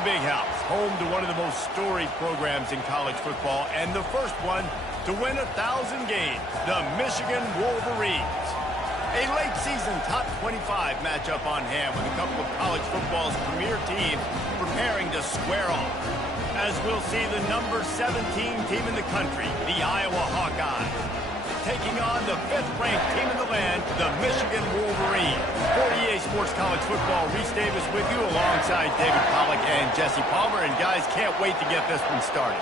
the Big House, home to one of the most storied programs in college football, and the first one to win 1,000 games, the Michigan Wolverines. A late-season top 25 matchup on hand with a couple of college football's premier teams preparing to square off. As we'll see the number 17 team in the country, the Iowa Hawkeyes, taking on the 5th-ranked team in the land, the Michigan Wolverines. For EA Sports College Football, Reese Davis with you alongside David Pollack and Jesse Palmer. And guys, can't wait to get this one started.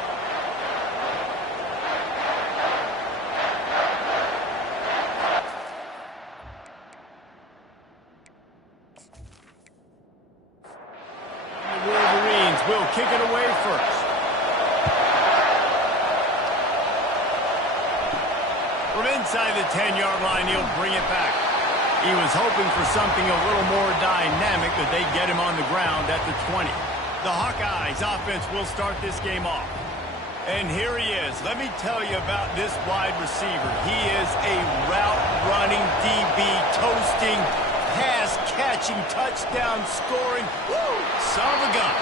The Wolverines will kick it away first. From inside the 10-yard line, he'll bring it back. He was hoping for something a little more dynamic, but they get him on the ground at the 20. The Hawkeyes offense will start this game off. And here he is. Let me tell you about this wide receiver. He is a route-running DB, toasting, pass-catching, touchdown-scoring, son of a gun.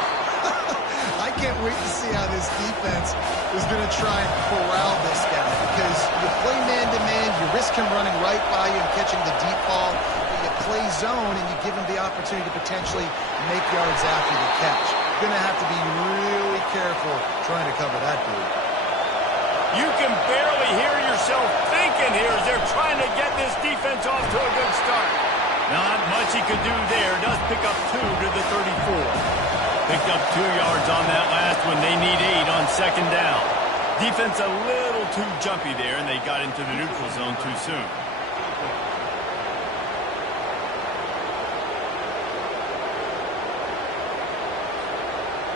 I can't wait to see how this defense is going to try and corral this guy, because you play man-to-man, you risk him running right by you and catching the deep ball, but you play zone and you give him the opportunity to potentially make yards after the catch. You're going to have to be really careful trying to cover that dude. You can barely hear yourself thinking here as they're trying to get this defense off to a good start. Not much he could do there. Does pick up 2 to the 34. Picked up 2 yards on that last one. They need 8 on second down. Defense a little too jumpy there, and they got into the neutral zone too soon.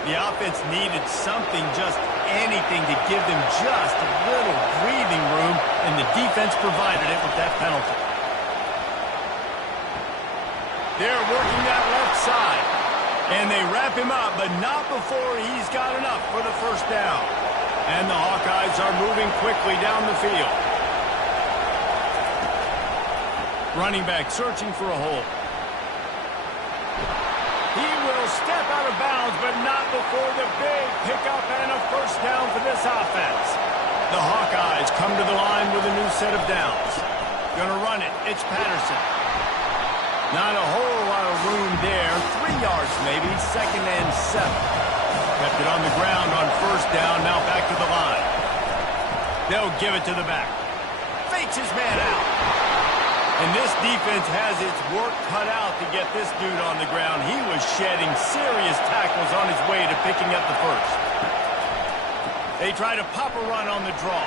The offense needed something, just anything, to give them just a little breathing room, and the defense provided it with that penalty. They're working that left side. And they wrap him up, but not before he's got enough for the first down. And the Hawkeyes are moving quickly down the field. Running back searching for a hole. He will step out of bounds, but not before the big pickup and a first down for this offense. The Hawkeyes come to the line with a new set of downs. Gonna run it. It's Patterson. Not a whole lot of room there. 3 yards maybe. 2nd and 7. Kept it on the ground on first down. Now back to the line. They'll give it to the back. Fakes his man out. And this defense has its work cut out to get this dude on the ground. He was shedding serious tackles on his way to picking up the first. They try to pop a run on the draw.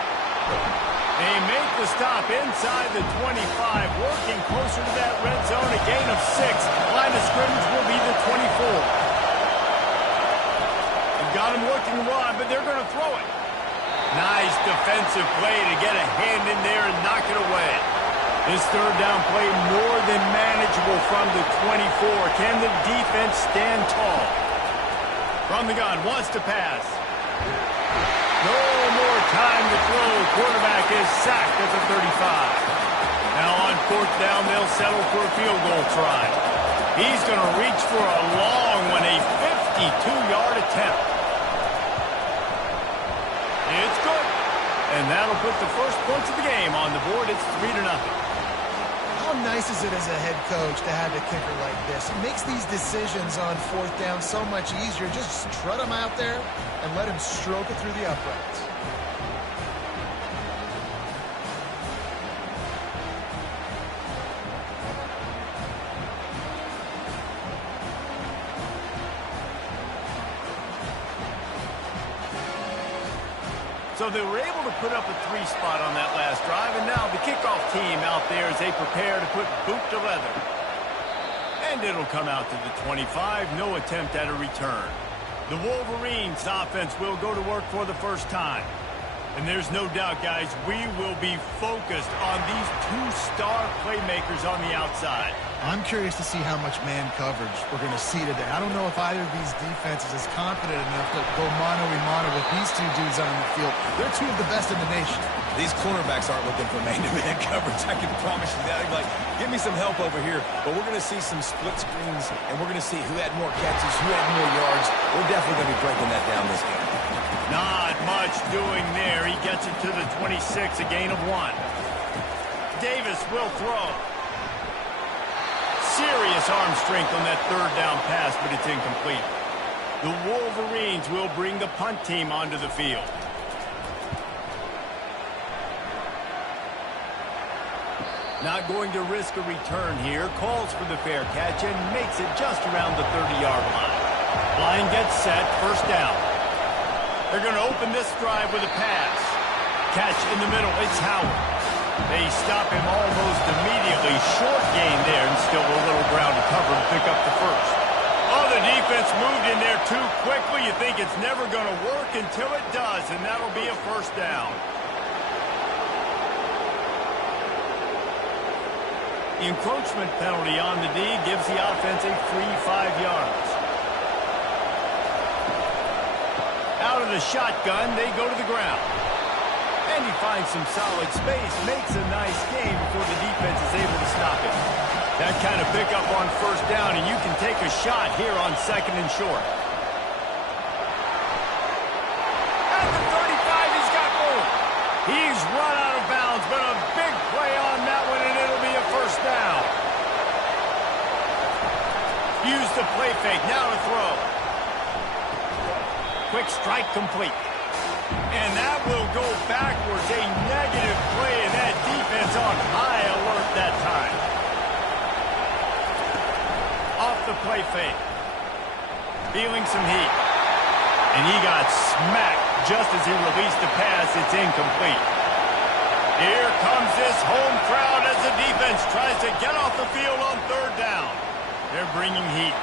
They make the stop inside the 25, working closer to that red zone, a gain of 6. Line of scrimmage will be the 24. They've got him working wide, but they're going to throw it. Nice defensive play to get a hand in there and knock it away. This third down play more than manageable from the 24. Can the defense stand tall? From the gun, wants to pass. No more time to throw. Quarterback is sacked at the 35. Now on 4th down, they'll settle for a field goal try. He's going to reach for a long one, a 52-yard attempt. It's good. And that'll put the first points of the game on the board. It's 3-0. How nice is it as a head coach to have a kicker like this? It makes these decisions on 4th down so much easier. Just strut him out there and let him stroke it through the uprights. So they were able to put up a 3 spot on that last drive, and now the kickoff team out there as they prepare to put boot to leather. And it'll come out to the 25, no attempt at a return. The Wolverines offense will go to work for the first time. And there's no doubt, guys, we will be focused on these 2-star playmakers on the outside. I'm curious to see how much man coverage we're going to see today. I don't know if either of these defenses is confident enough to go mano-a-mano with these 2 dudes on the field. They're 2 of the best in the nation. These cornerbacks aren't looking for man-to-man coverage. I can promise you that. Like, give me some help over here. But we're going to see some split screens, and we're going to see who had more catches, who had more yards. We're definitely going to be breaking that down this game. Not much doing there. He gets it to the 26, a gain of 1. Davis will throw. Serious arm strength on that third down pass, but it's incomplete. The Wolverines will bring the punt team onto the field. Not going to risk a return here. Calls for the fair catch and makes it just around the 30-yard line. Line gets set. First down. They're going to open this drive with a pass. Catch in the middle. It's Howard. They stop him almost immediately. Short gain there and still a little ground to cover to pick up the first. Oh, the defense moved in there too quickly. You think it's never going to work until it does, and that'll be a first down. The encroachment penalty on the D gives the offense a free 5 yards. Out of the shotgun, they go to the ground. And he finds some solid space, makes a nice gain before the defense is able to stop it. That kind of pickup on first down, and you can take a shot here on 2nd and short. At the 35, he's got room. He's run out of bounds, but a big play on that one, and it'll be a first down. Use the play fake, now to throw. Quick strike complete. And that will go backwards. A negative play, and that defense on high alert that time. Off the play fake. Feeling some heat. And he got smacked just as he released the pass. It's incomplete. Here comes this home crowd as the defense tries to get off the field on 3rd down. They're bringing heat.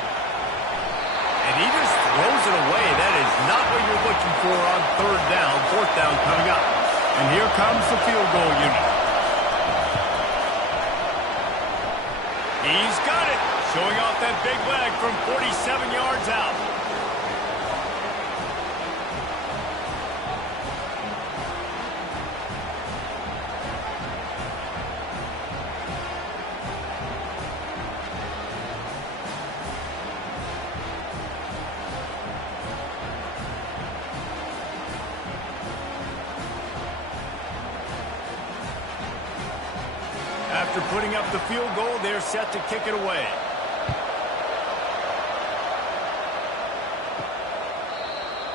And he just throws it away. That is not what you're looking for on 3rd down. 4th down coming up. And here comes the field goal unit. He's got it. Showing off that big leg from 47 yards out. After putting up the field goal, they're set to kick it away.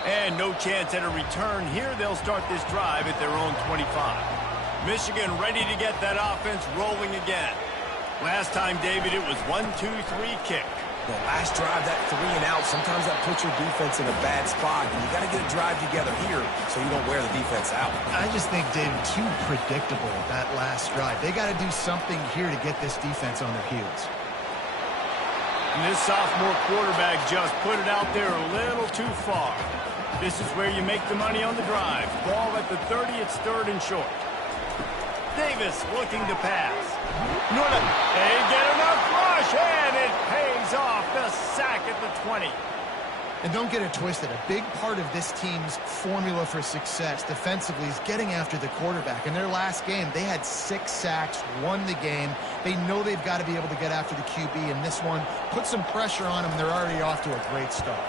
And no chance at a return here. They'll start this drive at their own 25. Michigan ready to get that offense rolling again. Last time, David, it was 1-2-3 kick. The last drive, that 3 and out, sometimes that puts your defense in a bad spot. And you got to get a drive together here so you don't wear the defense out. I just think, David, too predictable, that last drive. They got to do something here to get this defense on their heels. And this sophomore quarterback just put it out there a little too far. This is where you make the money on the drive. Ball at the 30, it's 3rd and short. Davis looking to pass. They get enough rush, and it pays off. The sack at the 20. And don't get it twisted. A big part of this team's formula for success defensively is getting after the quarterback. In their last game, they had 6 sacks, won the game. They know they've got to be able to get after the QB, and this one put some pressure on them, and they're already off to a great start.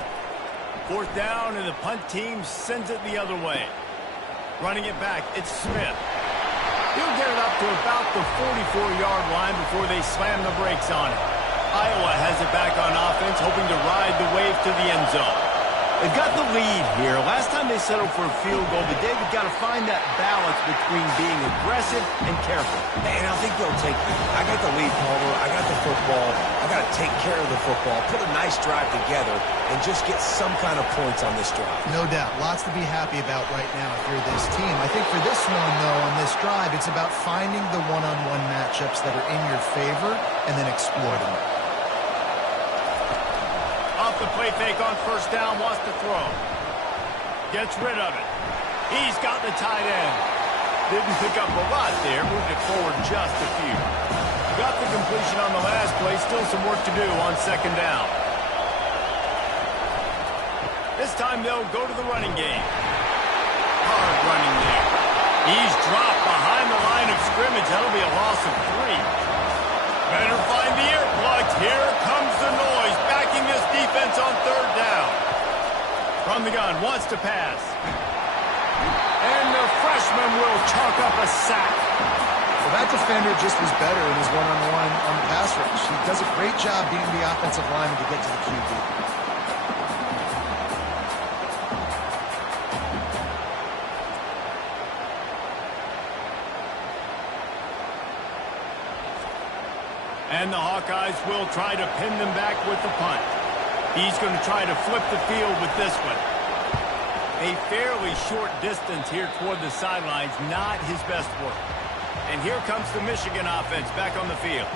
4th down, and the punt team sends it the other way. Running it back, it's Smith. He'll get it up to about the 44-yard line before they slam the brakes on it. Iowa has it back on offense, hoping to ride the wave to the end zone. They've got the lead here. Last time they settled for a field goal, but David got to find that balance between being aggressive and careful. And I think they'll take that. I got the lead, Palmer. I got the football. I got to take care of the football, put a nice drive together, and just get some kind of points on this drive. No doubt. Lots to be happy about right now if you're this team. I think for this one, though, on this drive, it's about finding the one-on-one matchups that are in your favor and then exploiting them. Off the play fake on 1st down, wants to throw. Gets rid of it. He's got the tight end. Didn't pick up a lot there, moved it forward just a few. Got the completion on the last play, still some work to do on 2nd down. This time they'll go to the running game. Hard running there. He's dropped behind the line of scrimmage. That'll be a loss of 3. Better find the earplugs. Here comes the noise, backing this defense on 3rd down. From the gun, wants to pass. And the freshman will chalk up a sack. Well, that defender just was better in his one-on-one on the pass rush. He does a great job beating the offensive lineman to get to the QB. And the Hawkeyes will try to pin them back with the punt. He's going to try to flip the field with this one. A fairly short distance here toward the sidelines, not his best work. And here comes the Michigan offense back on the field.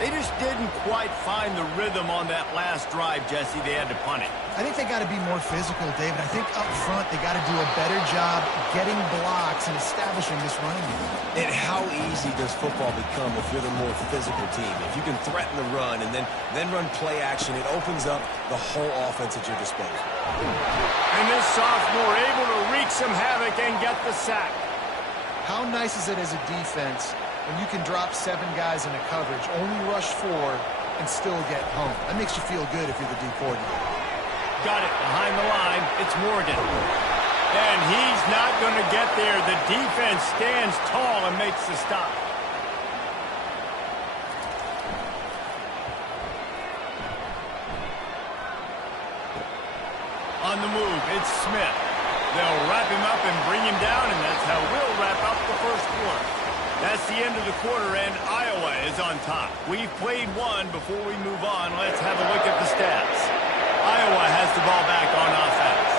They just didn't quite find the rhythm on that last drive, Jesse. They had to punt it. I think they got to be more physical, David. I think up front they got to do a better job getting blocks and establishing this running game. And how easy does football become if you're the more physical team? If you can threaten the run and then run play action, it opens up the whole offense at your disposal. And this sophomore able to wreak some havoc and get the sack. How nice is it as a defense when you can drop 7 guys in a coverage, only rush 4, and still get home? That makes you feel good if you're the D coordinator. Got it behind the line. It's Morgan. And he's not going to get there. The defense stands tall and makes the stop. On the move, it's Smith. They'll wrap him up and bring him down, and that's how we'll wrap up the first quarter. That's the end of the quarter, and Iowa is on top. We've played one. Before we move on, let's have a look at the stats. Iowa has the ball back on offense.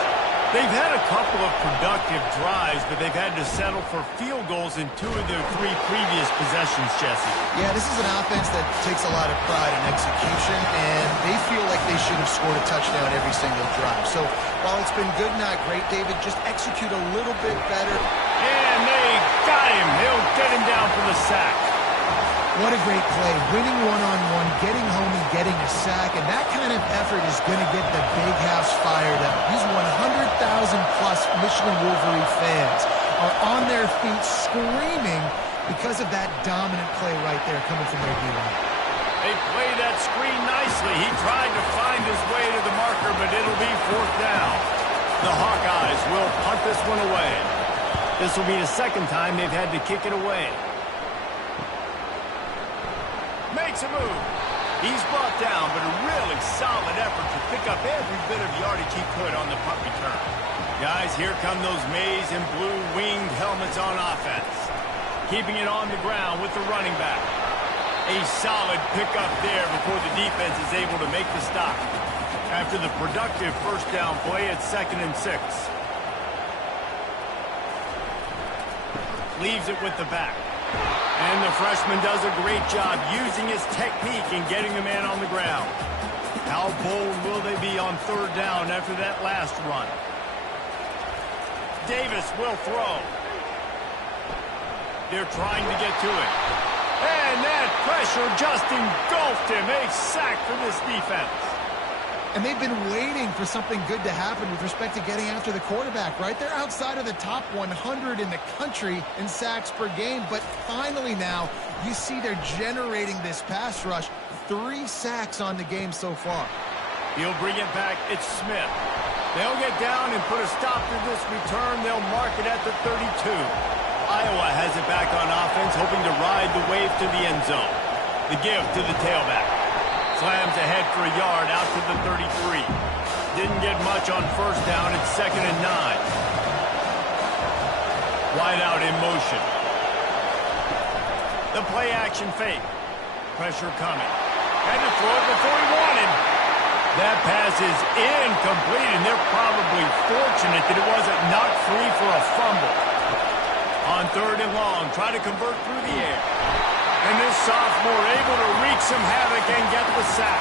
They've had a couple of productive drives, but they've had to settle for field goals in 2 of their 3 previous possessions, Jesse. Yeah, this is an offense that takes a lot of pride in execution, and they feel like they should have scored a touchdown every single drive. So while it's been good, not great, David, just execute a little bit better. And they got him. They'll get him down for the sack. What a great play. Winning one-on-one, getting home and getting a sack, and that kind of effort is going to get the big house fired up. These 100,000-plus Michigan Wolverine fans are on their feet screaming because of that dominant play right there coming from their D-line. They played that screen nicely. He tried to find his way to the marker, but it'll be 4th down. The Hawkeyes will punt this one away. This will be the second time they've had to kick it away. Makes a move. He's brought down, but a really solid effort to pick up every bit of yardage he could on the punt return. Guys, here come those maize and blue winged helmets on offense. Keeping it on the ground with the running back. A solid pickup there before the defense is able to make the stop. After the productive first down play, it's 2nd and 6. Leaves it with the back. And the freshman does a great job using his technique and getting the man on the ground. How bold will they be on 3rd down after that last run? Davis will throw. They're trying to get to it. And that pressure just engulfed him. A sack for this defense. And they've been waiting for something good to happen with respect to getting after the quarterback, right? They're outside of the top 100 in the country in sacks per game, but finally now you see they're generating this pass rush. 3 sacks on the game so far. He'll bring it back. It's Smith. They'll get down and put a stop to this return. They'll mark it at the 32. Iowa has it back on offense, hoping to ride the wave to the end zone. The give to the tailback. Slams ahead for a yard out to the 33. Didn't get much on 1st down. It's 2nd and 9. Wide out in motion. The play action fake. Pressure coming. Had to throw it before he wanted. That pass is incomplete, and they're probably fortunate that it wasn't knocked free for a fumble. On 3rd and long, try to convert through the air. And this sophomore able to wreak some havoc and get the sack.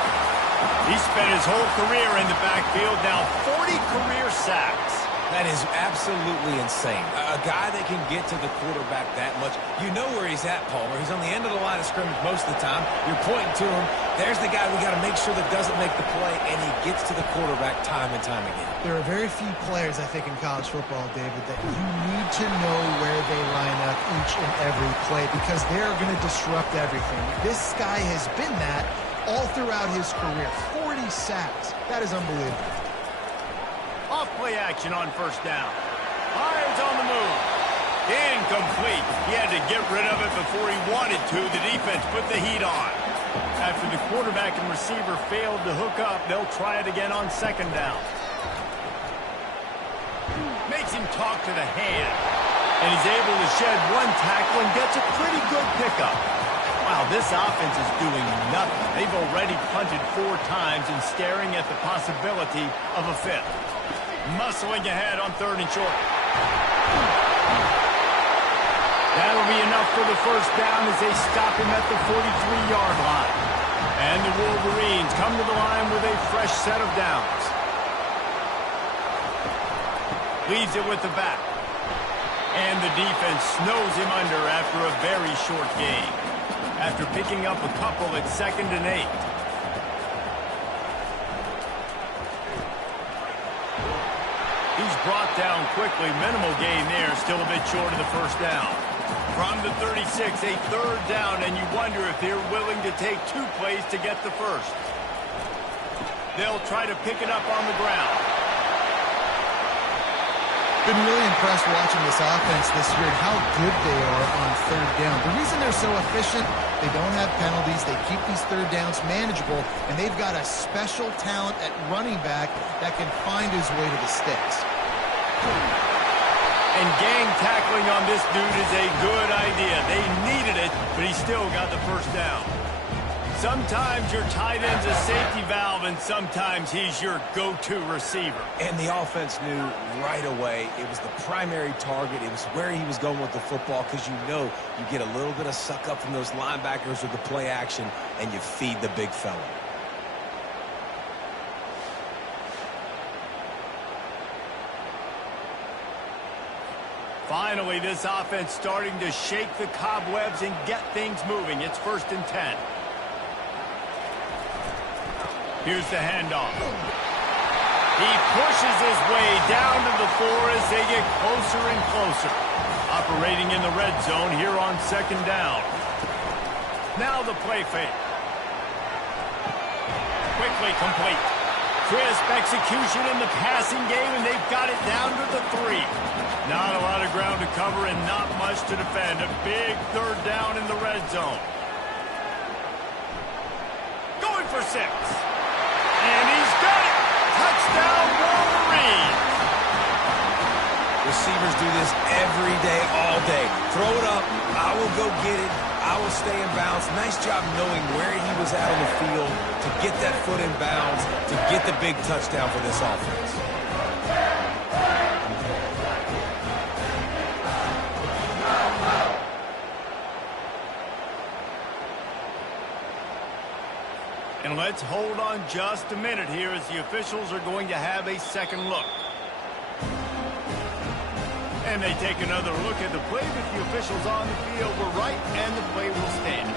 He spent his whole career in the backfield, now 40 career sacks. That is absolutely insane. A guy that can get to the quarterback that much. You know where he's at, Palmer. He's on the end of the line of scrimmage most of the time. You're pointing to him. There's the guy we got to make sure that doesn't make the play, and he gets to the quarterback time and time again. There are very few players, I think, in college football, David, that you need to know where they line up each and every play because they're going to disrupt everything. This guy has been that all throughout his career. 40 sacks. That is unbelievable. Off play action on first down. Hines on the move. Incomplete. He had to get rid of it before he wanted to. The defense put the heat on. After the quarterback and receiver failed to hook up, they'll try it again on second down. Makes him talk to the hand. And he's able to shed one tackle and gets a pretty good pickup. Wow, this offense is doing nothing. They've already punted 4 times and staring at the possibility of a 5th. Muscling ahead on 3rd and short. That'll be enough for the first down as they stop him at the 43-yard line. And the Wolverines come to the line with a fresh set of downs. Leaves it with the back. And the defense snows him under after a very short gain. After picking up a couple at 2nd and 8. He's brought down quickly. Minimal gain there. Still a bit short of the first down. From the 36, a 3rd down, and you wonder if they're willing to take 2 plays to get the first. They'll try to pick it up on the ground. Been really impressed watching this offense this year and how good they are on 3rd down. The reason they're so efficient, they don't have penalties, they keep these 3rd downs manageable, and they've got a special talent at running back that can find his way to the sticks. And gang tackling on this dude is a good idea. They needed it, but he still got the first down. Sometimes your tight end's a safety valve, and sometimes he's your go-to receiver. And the offense knew right away it was the primary target. It was where he was going with the football because you know you get a little bit of suck up from those linebackers with the play action, and you feed the big fella. Finally, this offense starting to shake the cobwebs and get things moving. It's 1st and 10. Here's the handoff. He pushes his way down to the 4 as they get closer and closer. Operating in the red zone here on 2nd down. Now the play fake. Quickly complete. Crisp execution in the passing game, and they've got it down to the 3. Not a lot of ground to cover and not much to defend. A big 3rd down in the red zone. Going for 6. And he's got it. Touchdown, Wolverine. Receivers do this every day, all day. Throw it up. I will go get it. I will stay in bounds. Nice job knowing where he was at on the field to get that foot in bounds, to get the big touchdown for this offense. And let's hold on just a minute here as the officials are going to have a second look. And they take another look at the play, but the officials on the field were right, and the play will stand.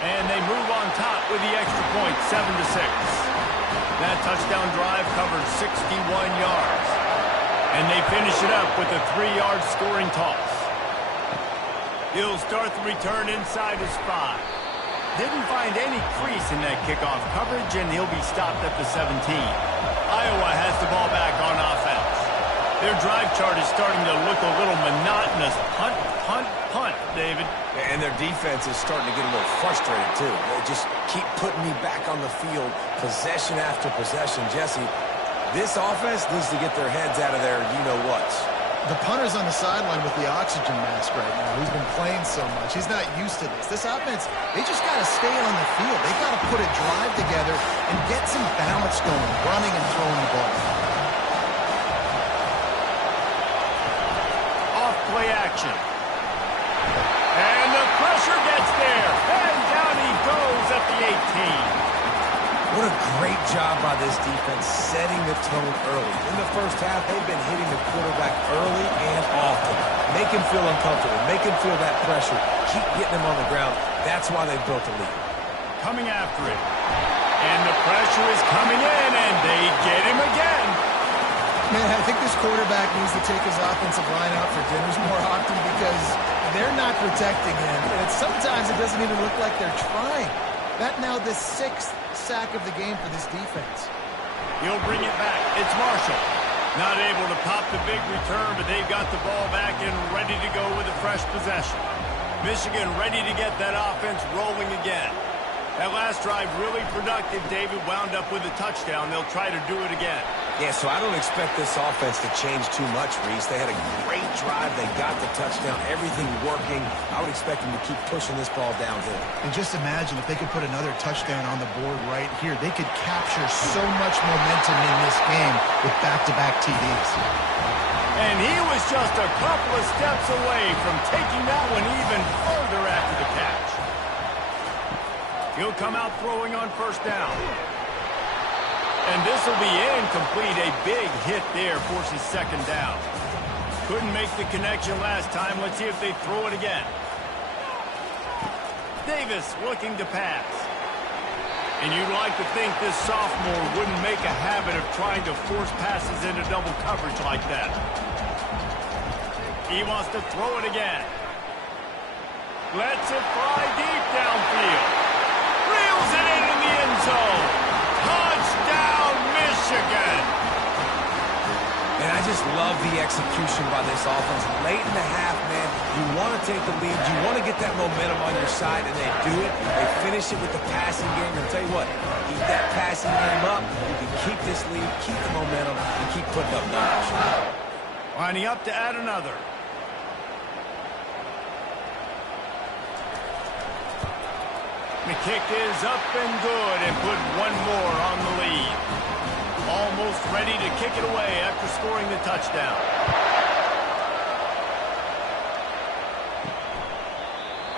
And they move on top with the extra point, 7-6. That touchdown drive covers 61 yards. And they finish it up with a 3-yard scoring toss. He'll start the return inside his 5. Didn't find any crease in that kickoff coverage, and he'll be stopped at the 17. Iowa has the ball back on offense. Their drive chart is starting to look a little monotonous. Punt, punt, punt, David. And their defense is starting to get a little frustrated, too. They just keep putting me back on the field, possession after possession. Jesse, this offense needs to get their heads out of their you-know-whats. The punter's on the sideline with the oxygen mask right now. He's been playing so much. He's not used to this. This offense, they just got to stay on the field. They've got to put a drive together and get some balance going, running and throwing the ball. Off play action. And the pressure gets there. And down he goes at the 18. What a great job by this defense setting the tone early. In the first half, they've been hitting the quarterback early and often. Make him feel uncomfortable. Make him feel that pressure. Keep getting him on the ground. That's why they've built a lead. Coming after it. And the pressure is coming in, and they get him again. Man, I think this quarterback needs to take his offensive line out for dinners more often because they're not protecting him. And sometimes it doesn't even look like they're trying. That now the 6th sack of the game for this defense. He'll bring it back. It's Marshall. Not able to pop the big return, but they've got the ball back and ready to go with a fresh possession. Michigan ready to get that offense rolling again. That last drive really productive. David wound up with a touchdown. They'll try to do it again. Yeah, so I don't expect this offense to change too much, Reese. They had a great drive. They got the touchdown. Everything working. I would expect them to keep pushing this ball downhill. And just imagine if they could put another touchdown on the board right here. They could capture so much momentum in this game with back-to-back TDs. And he was just a couple of steps away from taking that one even further after the catch. He'll come out throwing on first down. And this will be incomplete. A big hit there forces second down. Couldn't make the connection last time. Let's see if they throw it again. Davis looking to pass. And you'd like to think this sophomore wouldn't make a habit of trying to force passes into double coverage like that. He wants to throw it again. Lets it fly deep downfield. Reels it in the end zone. Touchdown, Michigan. And I just love the execution by this offense. Late in the half, man, you want to take the lead. You want to get that momentum on your side, and they do it. They finish it with the passing game. And I'll tell you what, keep that passing game up. You can keep this lead, keep the momentum, and keep putting up numbers. Lining up to add another. The kick is up and good and put one more on the lead. Almost ready to kick it away after scoring the touchdown.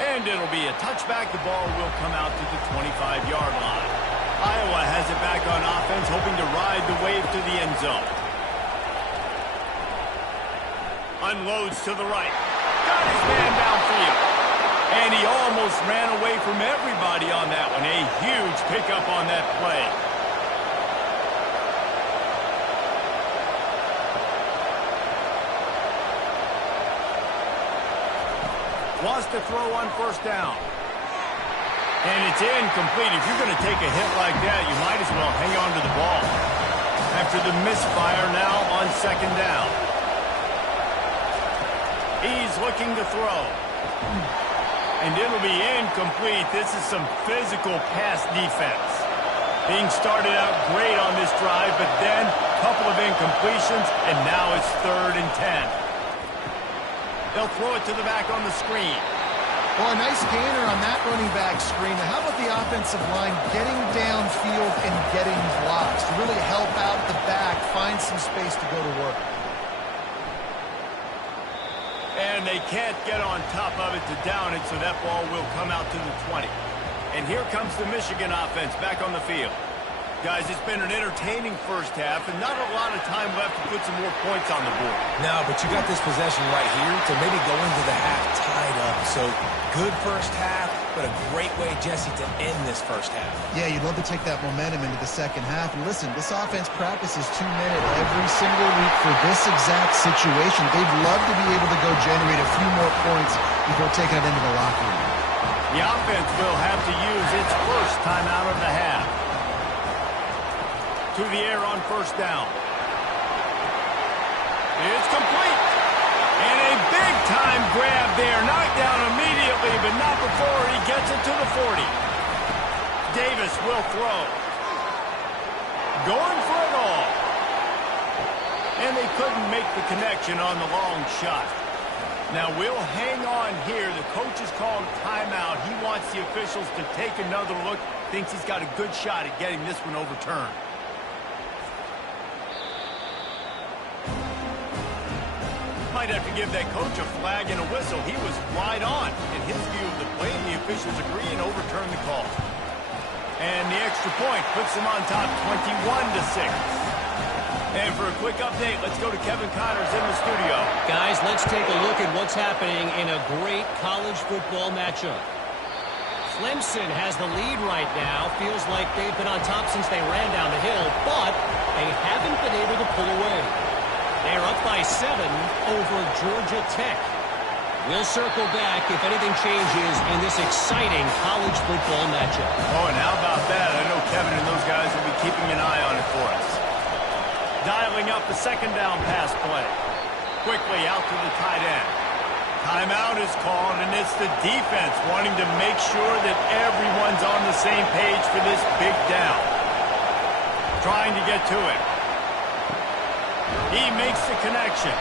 And it'll be a touchback. The ball will come out to the 25-yard line. Iowa has it back on offense, hoping to ride the wave to the end zone. Unloads to the right. Got his man downfield. And he almost ran away from everybody on that one. A huge pickup on that play. Wants to throw on first down. And it's incomplete. If you're going to take a hit like that, you might as well hang on to the ball. After the misfire now on second down. He's looking to throw. And it'll be incomplete. This is some physical pass defense. Being started out great on this drive, but then a couple of incompletions, and now it's 3rd and 10. They'll throw it to the back on the screen. Well, a nice gainer on that running back screen. Now, how about the offensive line getting downfield and getting blocks to really help out the back, find some space to go to work? And they can't get on top of it to down it, so that ball will come out to the 20. And here comes the Michigan offense back on the field. Guys, it's been an entertaining first half, and not a lot of time left to put some more points on the board. No, but you got this possession right here to maybe go into the half tied up. So good first half, but a great way, Jesse, to end this first half. Yeah, you'd love to take that momentum into the second half. And listen, this offense practices 2 minutes every single week for this exact situation. They'd love to be able to go generate a few more points before taking it into the locker room. The offense will have to use its first timeout of the half. To the air on first down. It's complete. And a big-time grab there. Knocked down immediately, but not before he gets it to the 40. Davis will throw. Going for it all. And they couldn't make the connection on the long shot. Now, we'll hang on here. The coach has called timeout. He wants the officials to take another look. Thinks he's got a good shot at getting this one overturned. Might have to give that coach a flag and a whistle. He was right on in his view of the play, and the officials agree and overturn the call. And the extra point puts them on top 21-6. And for a quick update, let's go to Kevin Connors in the studio. Guys, let's take a look at what's happening in a great college football matchup. Clemson has the lead right now. Feels like they've been on top since they ran down the hill, but they haven't been able to pull away. They're up by 7 over Georgia Tech. We'll circle back if anything changes in this exciting college football matchup. Oh, and how about that? I know Kevin and those guys will be keeping an eye on it for us. Dialing up the second down pass play. Quickly out to the tight end. Timeout is called, and it's the defense wanting to make sure that everyone's on the same page for this big down. Trying to get to it. He makes the connection.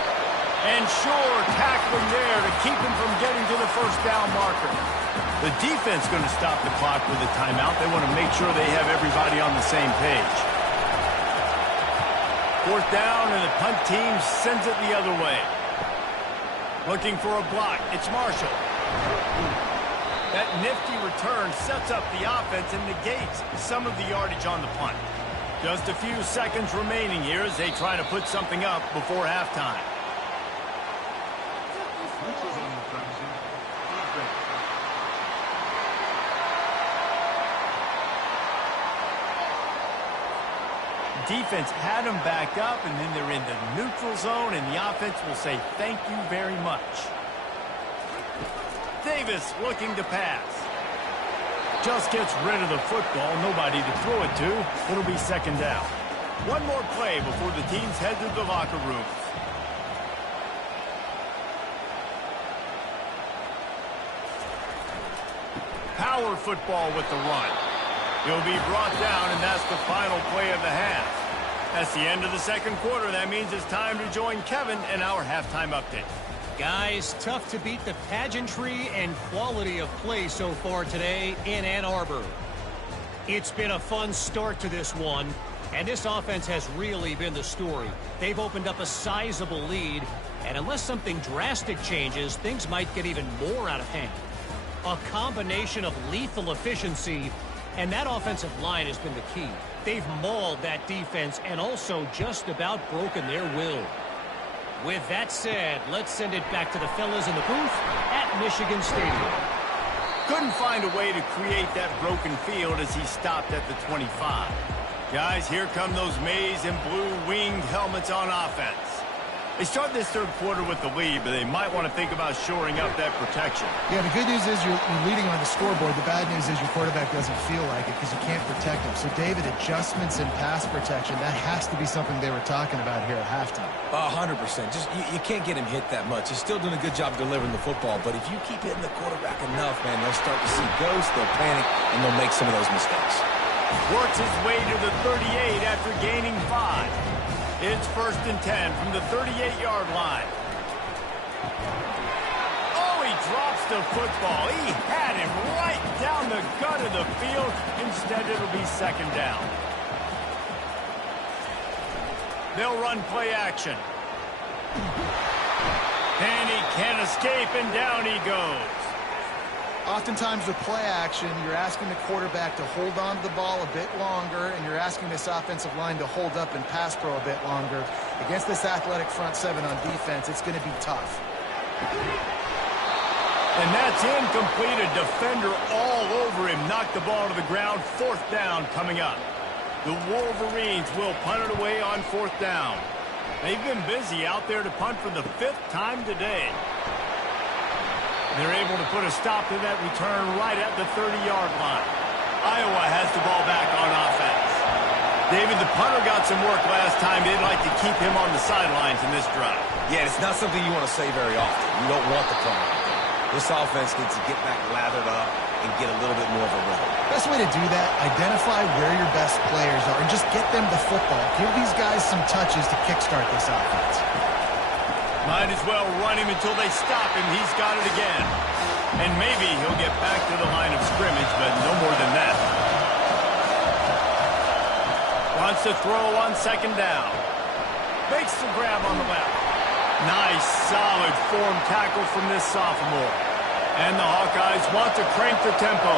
And sure, tackling there to keep him from getting to the first down marker. The defense going to stop the clock with a timeout. They want to make sure they have everybody on the same page. Fourth down, and the punt team sends it the other way. Looking for a block. It's Marshall. That nifty return sets up the offense and negates some of the yardage on the punt. Just a few seconds remaining here as they try to put something up before halftime. Defense had them back up, and then they're in the neutral zone, and the offense will say thank you very much. Davis looking to pass. Just gets rid of the football. Nobody to throw it to. It'll be second down. One more play before the teams head to the locker rooms. Power football with the run. He'll be brought down, and that's the final play of the half. That's the end of the second quarter. That means it's time to join Kevin in our halftime update. Guys, tough to beat the pageantry and quality of play so far today in Ann Arbor. It's been a fun start to this one, and this offense has really been the story. They've opened up a sizable lead, and unless something drastic changes, things might get even more out of hand. A combination of lethal efficiency, and that offensive line has been the key. They've mauled that defense and also just about broken their will. With that said, let's send it back to the fellas in the booth at Michigan Stadium. Couldn't find a way to create that broken field as he stopped at the 25. Guys, here come those maize and blue winged helmets on offense. They start this third quarter with the lead, but they might want to think about shoring up that protection. Yeah, the good news is you're leading on the scoreboard. The bad news is your quarterback doesn't feel like it because you can't protect him. So, David, adjustments in pass protection, that has to be something they were talking about here at halftime. 100%. Just you can't get him hit that much. He's still doing a good job delivering the football, but if you keep hitting the quarterback enough, man, they'll start to see ghosts, they'll panic, and they'll make some of those mistakes. Works his way to the 38 after gaining 5. It's 1st and 10 from the 38-yard line. Oh, he drops the football. He had him right down the gut of the field. Instead, it'll be second down. They'll run play action. And he can't escape, and down he goes. Oftentimes with play action, you're asking the quarterback to hold on to the ball a bit longer, and you're asking this offensive line to hold up and pass pro a bit longer. Against this athletic front seven on defense, it's going to be tough. And that's incomplete. A defender all over him. Knocked the ball to the ground. Fourth down coming up. The Wolverines will punt it away on fourth down. They've been busy out there to punt for the 5th time today. They're able to put a stop to that return right at the 30-yard line. Iowa has the ball back on offense. David, the punter got some work last time. They'd like to keep him on the sidelines in this drive. Yeah, it's not something you want to say very often. You don't want the punter out there. This offense needs to get back lathered up and get a little bit more of a rhythm. Best way to do that, identify where your best players are and just get them the football. Give these guys some touches to kickstart this offense. Might as well run him until they stop him. He's got it again. And maybe he'll get back to the line of scrimmage, but no more than that. Wants to throw on second down. Makes the grab on the left. Nice, solid form tackle from this sophomore. And the Hawkeyes want to crank the tempo.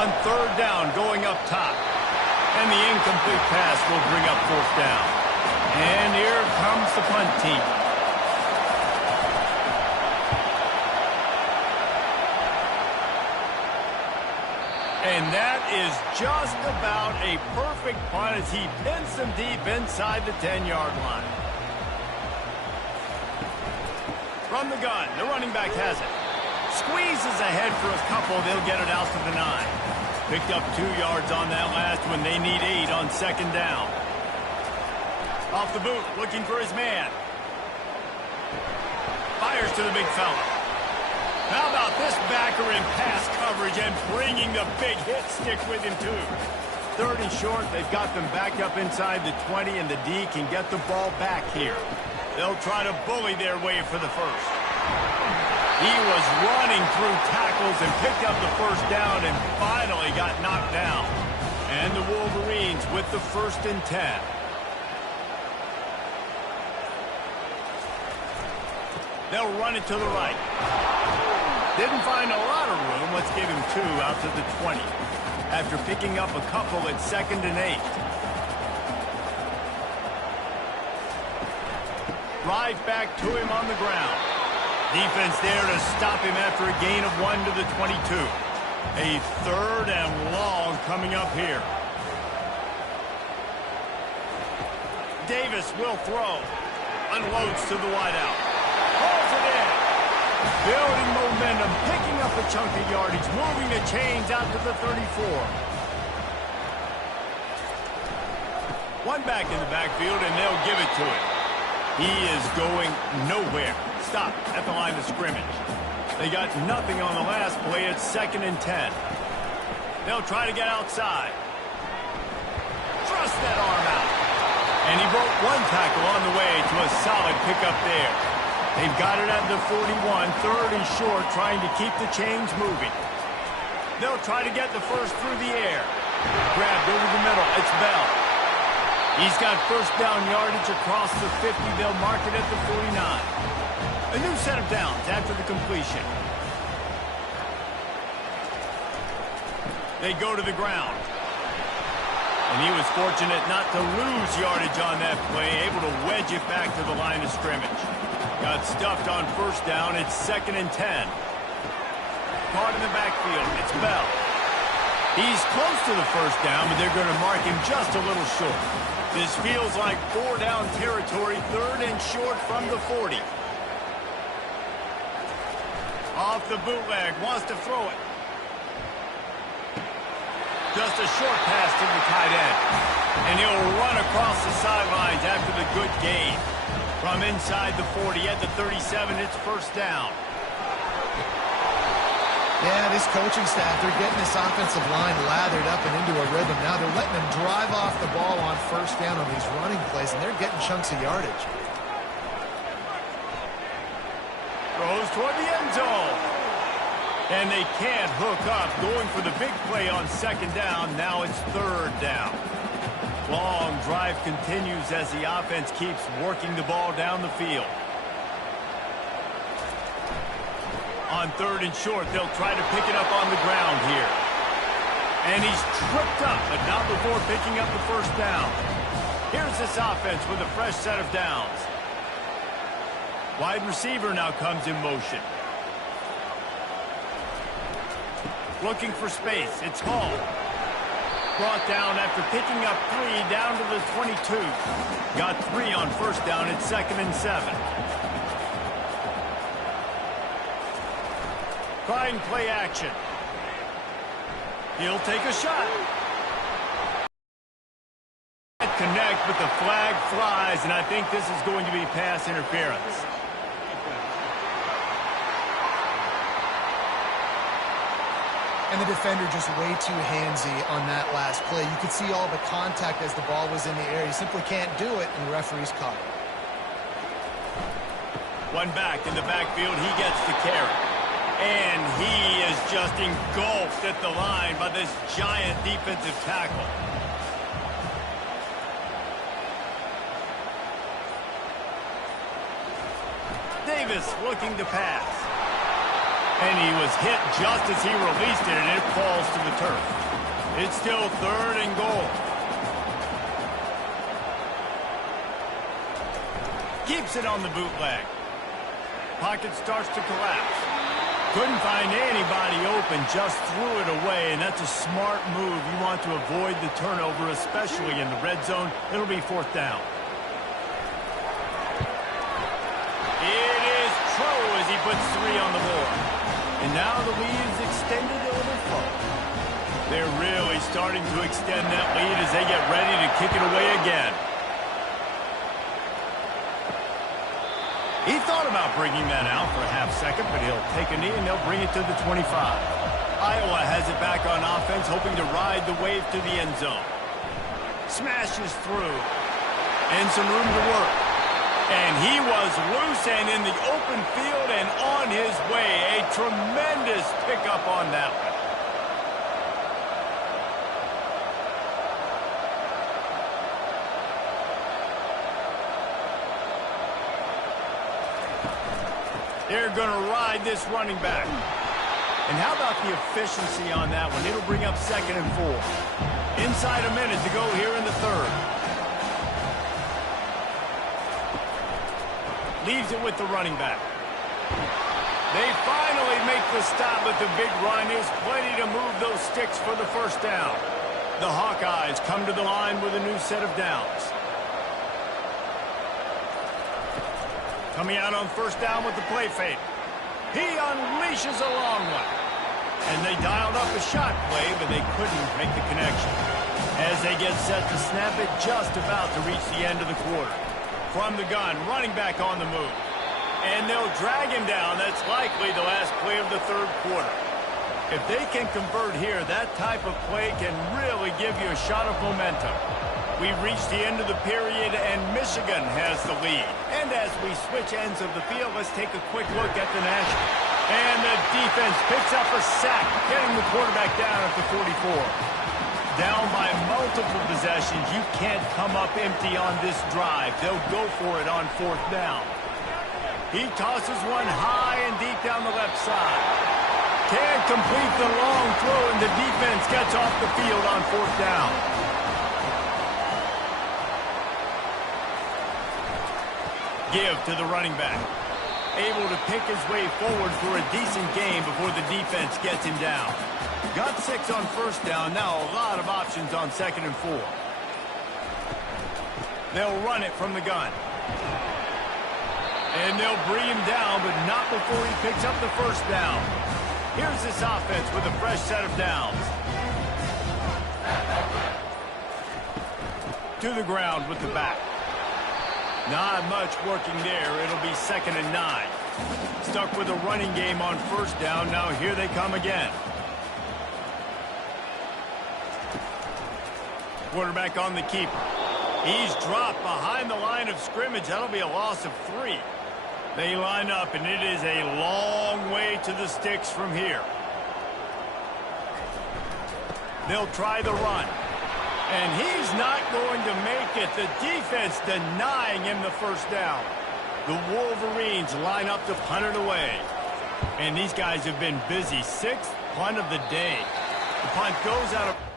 On third down, going up top. And the incomplete pass will bring up fourth down. And here comes the punt team. And that is just about a perfect punt as he pins them deep inside the 10-yard line. From the gun, the running back has it. Squeezes ahead for a couple. They'll get it out to the 9. Picked up 2 yards on that last one. They need 8 on second down. Off the boot, looking for his man. Fires to the big fella. How about this backer in pass coverage and bringing the big hit stick with him, too. 3rd and short, they've got them back up inside the 20, and the D can get the ball back here. They'll try to bully their way for the first. He was running through tackles and picked up the first down and finally got knocked down. And the Wolverines with the 1st and 10. They'll run it to the right. Didn't find a lot of room. Let's give him 2 out to the 20. After picking up a couple at 2nd and 8. Right back to him on the ground. Defense there to stop him after a gain of 1 to the 22. A 3rd and long coming up here. Davis will throw. Unloads to the wideout. Pulls it in. Building momentum, picking up a chunk of yardage, moving the chains out to the 34. One back in the backfield, and they'll give it to him. He is going nowhere. Stop at the line of scrimmage. They got nothing on the last play. It's 2nd and 10. They'll try to get outside. Thrust that arm out. And he broke 1 tackle on the way to a solid pickup there. They've got it at the 41, 3rd and short, trying to keep the chains moving. They'll try to get the first through the air. Grabbed over the middle. It's Bell. He's got first down yardage across the 50. They'll mark it at the 49. A new set of downs after the completion. They go to the ground. And he was fortunate not to lose yardage on that play, able to wedge it back to the line of scrimmage. Got stuffed on first down. It's 2nd and 10. Caught in the backfield. It's Bell. He's close to the first down, but they're going to mark him just a little short. This feels like 4-down territory, 3rd and short from the 40. Off the bootleg, wants to throw it. Just a short pass to the tight end. And he'll run across the sidelines after the good gain. From inside the 40 at the 37, it's first down. Yeah, this coaching staff, they're getting this offensive line lathered up and into a rhythm. Now they're letting them drive off the ball on first down on these running plays, and they're getting chunks of yardage. Throws toward the end zone. And they can't hook up. Going for the big play on second down. Now it's 3rd down. Long drive continues as the offense keeps working the ball down the field. On 3rd and short, they'll try to pick it up on the ground here. And he's tripped up, but not before picking up the first down. Here's this offense with a fresh set of downs. Wide receiver now comes in motion. Looking for space. It's Hall. Brought down after picking up 3 down to the 22. Got 3 on first down at 2nd and 7. Trying play action. He'll take a shot. Connect, but the flag flies, and I think this is going to be pass interference. And the defender just way too handsy on that last play. You could see all the contact as the ball was in the air. He simply can't do it, and the referee's caught it. One back in the backfield. He gets the carry. And he is just engulfed at the line by this giant defensive tackle. Davis looking to pass. And he was hit just as he released it, and it falls to the turf. It's still 3rd and goal. Keeps it on the bootleg. Pocket starts to collapse. Couldn't find anybody open, just threw it away, and that's a smart move. You want to avoid the turnover, especially in the red zone. It'll be 4th down. It is Troe as he puts 3 on the board. And now the lead is extended a little further. They're really starting to extend that lead as they get ready to kick it away again. He thought about bringing that out for a half second, but he'll take a knee and they'll bring it to the 25. Iowa has it back on offense, hoping to ride the wave to the end zone. Smashes through. And some room to work. And he was loose and in the open field and on his way. A tremendous pickup on that one. They're going to ride this running back. And how about the efficiency on that one? It'll bring up 2nd and 4. Inside a minute to go here in the third. Leaves it with the running back. They finally make the stop, but the big run is plenty to move those sticks for the first down. The Hawkeyes come to the line with a new set of downs. Coming out on first down with the play fake. He unleashes a long one. And they dialed up a shot play, but they couldn't make the connection. As they get set to snap it, just about to reach the end of the quarter. From the gun, running back on the move. And they'll drag him down. That's likely the last play of the third quarter. If they can convert here, that type of play can really give you a shot of momentum. We've reached the end of the period, and Michigan has the lead. And as we switch ends of the field, let's take a quick look at the National. And the defense picks up a sack, getting the quarterback down at the 44. Down by multiple possessions, you can't come up empty on this drive. They'll go for it on fourth down. He tosses one high and deep down the left side. Can't complete the long throw, and the defense gets off the field on fourth down. Give to the running back. Able to pick his way forward for a decent game before the defense gets him down. Got 6 on first down. Now a lot of options on 2nd and 4. They'll run it from the gun. And they'll bring him down, but not before he picks up the first down. Here's this offense with a fresh set of downs. To the ground with the back. Not much working there. It'll be 2nd and 9. Stuck with a running game on first down. Now here they come again. Quarterback on the keeper. He's dropped behind the line of scrimmage. That'll be a loss of 3. They line up, and it is a long way to the sticks from here. They'll try the run. And he's not going to make it. The defense denying him the first down. The Wolverines line up to punt it away. And these guys have been busy. 6th punt of the day. The punt goes out of...